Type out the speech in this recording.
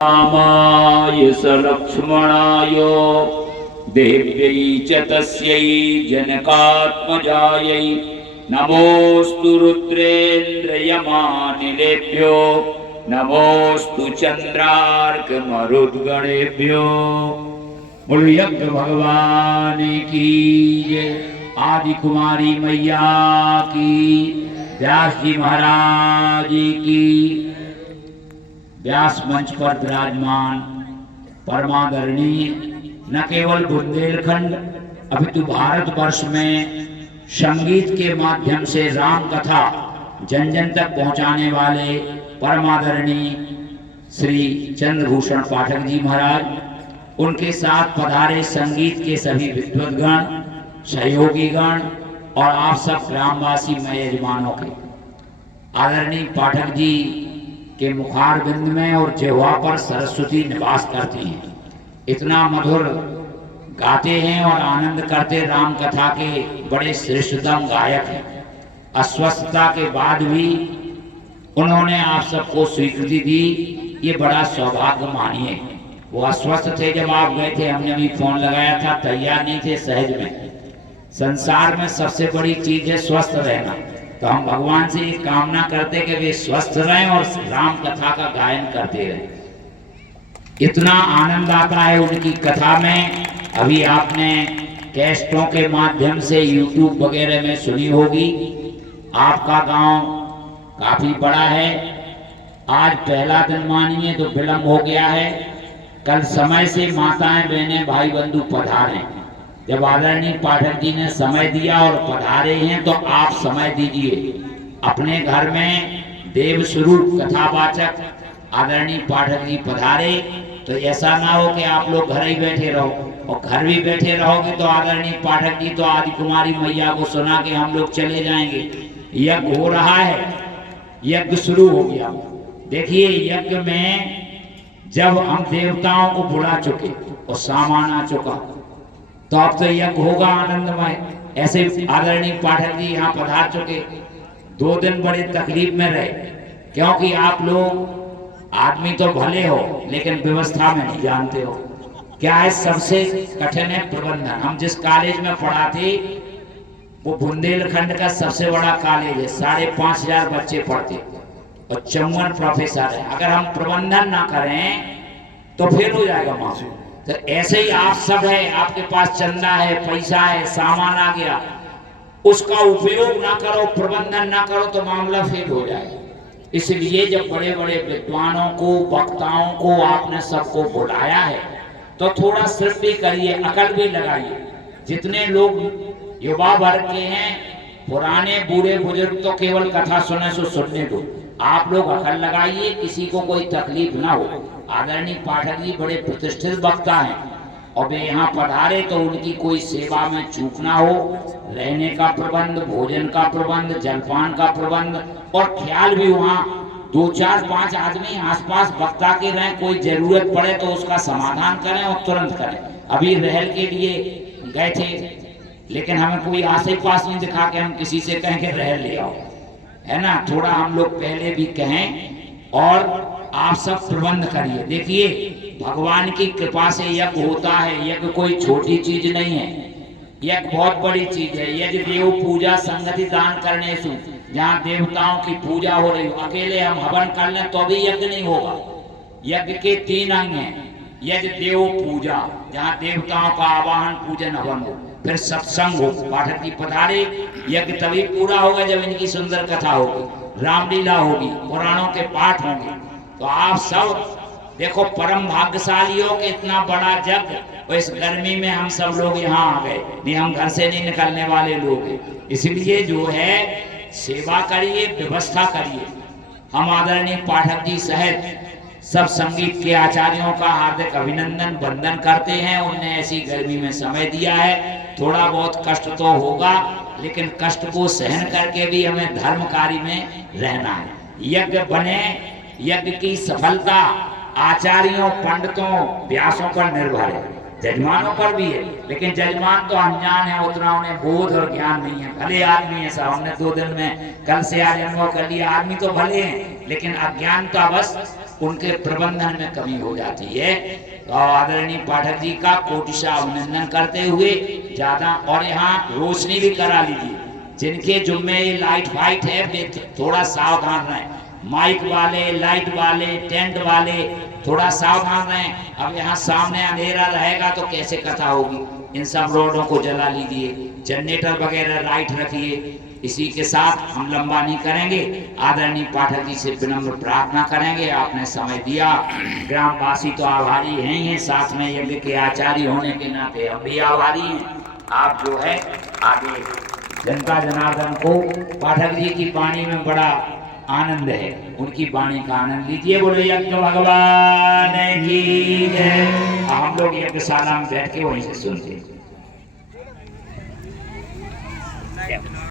रामाय स लक्ष्मणाय देव्यै च तस्यै जनकात्मजायै नमोऽस्तु रुद्रेन्द्रयमानिलेभ्यो नमोऽस्तु चंद्रार्कमरुद्गणेभ्यो। बोलो यज्ञ भगवान की जय। आदि कुमारी मैया की, व्यास जी महाराज की। व्यास मंच पर विराजमान परमादरणीय न केवल बुंदेलखंड अपितु भारतवर्ष में संगीत के माध्यम से राम कथा जन जन तक पहुंचाने वाले परमादरणीय श्री चंद्रभूषण पाठक जी महाराज, उनके साथ पधारे संगीत के सभी विद्वद्गण, सहयोगी गण और आप सब ग्रामवासी में यजमानों के। आदरणीय पाठक जी के मुखार बिंद में और जिह्वा पर सरस्वती निवास करती हैं। इतना मधुर गाते हैं और आनंद करते राम कथा के बड़े श्रेष्ठतम गायक हैं। अस्वस्थता के बाद भी उन्होंने आप सबको स्वीकृति दी, ये बड़ा सौभाग्य मानिए। वो अस्वस्थ थे जब आप गए थे, हमने भी फोन लगाया था, तैयार नहीं थे सहज में। संसार में सबसे बड़ी चीज है स्वस्थ रहना, तो हम भगवान से ये कामना करते कि वे स्वस्थ रहें और राम कथा का गायन करते रहें। इतना आनंद आता है उनकी कथा में। अभी आपने कैसेटों के माध्यम से यूट्यूब वगैरह में सुनी होगी। आपका गांव काफी बड़ा है। आज पहला दिन मानिए तो विलंब हो गया है। कल समय से माताएं बहनें भाई बंधु पधारे। जब आदरणीय पाठक जी ने समय दिया और पधारे हैं तो आप समय दीजिए। अपने घर में देव स्वरूप कथावाचक आदरणीय पाठक जी पधारे, तो ऐसा ना हो कि आप लोग घर ही बैठे रहो, और घर भी बैठे रहोगे तो आदरणीय पाठक जी तो आदि कुमारी मैया को सुना के हम लोग चले जाएंगे। यज्ञ हो रहा है, यज्ञ शुरू हो गया। देखिए, यज्ञ में जब हम देवताओं को बुला चुके और सामान आ चुका, तो अब तो यज्ञ होगा आनंदमय। ऐसे आदरणीय पाठक जी यहाँ पधार चुके। 2 दिन बड़े तकलीफ में रहे, क्योंकि आप लोग आदमी तो भले हो लेकिन व्यवस्था में नहीं जानते हो। क्या है, सबसे कठिन है प्रबंधन। हम जिस कॉलेज में पढ़ाते वो बुंदेलखंड का सबसे बड़ा कॉलेज है, 5,500 बच्चे पढ़ते और 54 प्रोफेसर है। अगर हम प्रबंधन ना करें तो फेल हो जाएगा मामला। तो ऐसे ही आप सब है, आपके पास चंदा है, पैसा है, सामान आ गया, उसका उपयोग ना करो, प्रबंधन ना करो तो मामला फेल हो जाएगा। इसलिए जब बड़े बड़े विद्वानों को, वक्ताओं को आपने सबको बुलाया है तो थोड़ा सिर्फ भी करिए, अकल भी लगाइए। जितने लोग युवा वर्ग के हैं, पुराने बूढ़े बुजुर्ग तो केवल कथा सुने सो सुनने दो। आप लोग अकल लगाइए, किसी को कोई तकलीफ ना हो। आदरणीय पाठक जी बड़े प्रतिष्ठित वक्ता हैं और वे यहाँ पधारे तो उनकी कोई सेवा में चूक ना हो। रहने का प्रबंध, भोजन का प्रबंध, जलपान का प्रबंध और ख्याल भी वहाँ 2, 4, 5 आदमी आसपास वक्ता के रहें। कोई जरूरत पड़े तो उसका समाधान करें और तुरंत करें। अभी रहल के लिए गए थे, लेकिन हमें कोई आसे पास नहीं दिखा के हम किसी से कहें कि रहल ले आओ, है ना। थोड़ा हम लोग पहले भी कहें और आप सब प्रबंध करिए। देखिए, भगवान की कृपा से यज्ञ होता है। यज्ञ कोई छोटी चीज नहीं है, यज्ञ बहुत बड़ी चीज है। यज्ञ देव पूजा संगति दान करने से, जहाँ देवताओं की पूजा हो रही हो, अकेले हम हवन कर लें तो भी यज्ञ नहीं होगा। यज्ञ के 3 अंग हैं। यज्ञ देव पूजा, जहाँ देवताओं का आवाहन, पूजन, हवन हो। फिर सत्संग हो, पाठक जी पधारे, यज्ञ तभी पूरा होगा जब इनकी सुंदर कथा होगी, रामलीला होगी, पुराणों के पाठ होंगे। तो आप सब देखो परम भाग्यशाली हो कि इतना बड़ा यज्ञ, और इस गर्मी में हम सब लोग यहाँ आ गए। नहीं, हम घर से नहीं निकलने वाले लोग हैं। इसलिए जो है सेवा करिए, व्यवस्था करिए। हम आदरणीय पाठक जी सहित सब संगीत के आचार्यों का हार्दिक अभिनंदन वंदन करते हैं। उन्हें ऐसी गर्मी में समय दिया है। थोड़ा बहुत कष्ट तो होगा, लेकिन कष्ट को सहन करके भी हमें धर्म कार्य में रहना है। यज्ञ बने, यज्ञ की सफलता आचार्यों, पंडितों, व्यासों पर निर्भर है, जजमानों पर भी है। लेकिन जजमान तो अनजान है, उतना उन्हें बोध और ज्ञान नहीं है। भले आदमी है, हमने 2 दिन में कल से आज अनुभव कर लिया, आदमी तो भले हैं, लेकिन अज्ञानता बस उनके प्रबंधन में कमी हो जाती है। तो आदरणीय पाठक जी का कोटिशा अभिनंदन करते हुए ज्यादा, और यहाँ रोशनी भी करा लीजिए। जिनके जुम्मे ये लाइट फाइट है वे थोड़ा सावधान रहें। माइक वाले, लाइट वाले, टेंट वाले थोड़ा सावधान रहें। अब यहाँ सामने अंधेरा रहेगा तो कैसे कथा होगी। इन सब रोडों को जला लीजिए, जनरेटर वगैरह लाइट रखिए। इसी के साथ हम लंबा नहीं करेंगे, आदरणीय पाठक जी से विनम्र प्रार्थना करेंगे। आपने समय दिया, ग्रामवासी तो आभारी हैं ही हैं, साथ में यज्ञ के आचार्य होने के नाते हम भी आभारी हैं। आप जो है आगे जनता जनार्दन को पाठक जी की वाणी में बड़ा आनंद है, उनकी वाणी का आनंद लीजिए। बोलो यज्ञ भगवान की जय। हम लोग यज्ञशाला में बैठ के वहीं से सुनते हैं।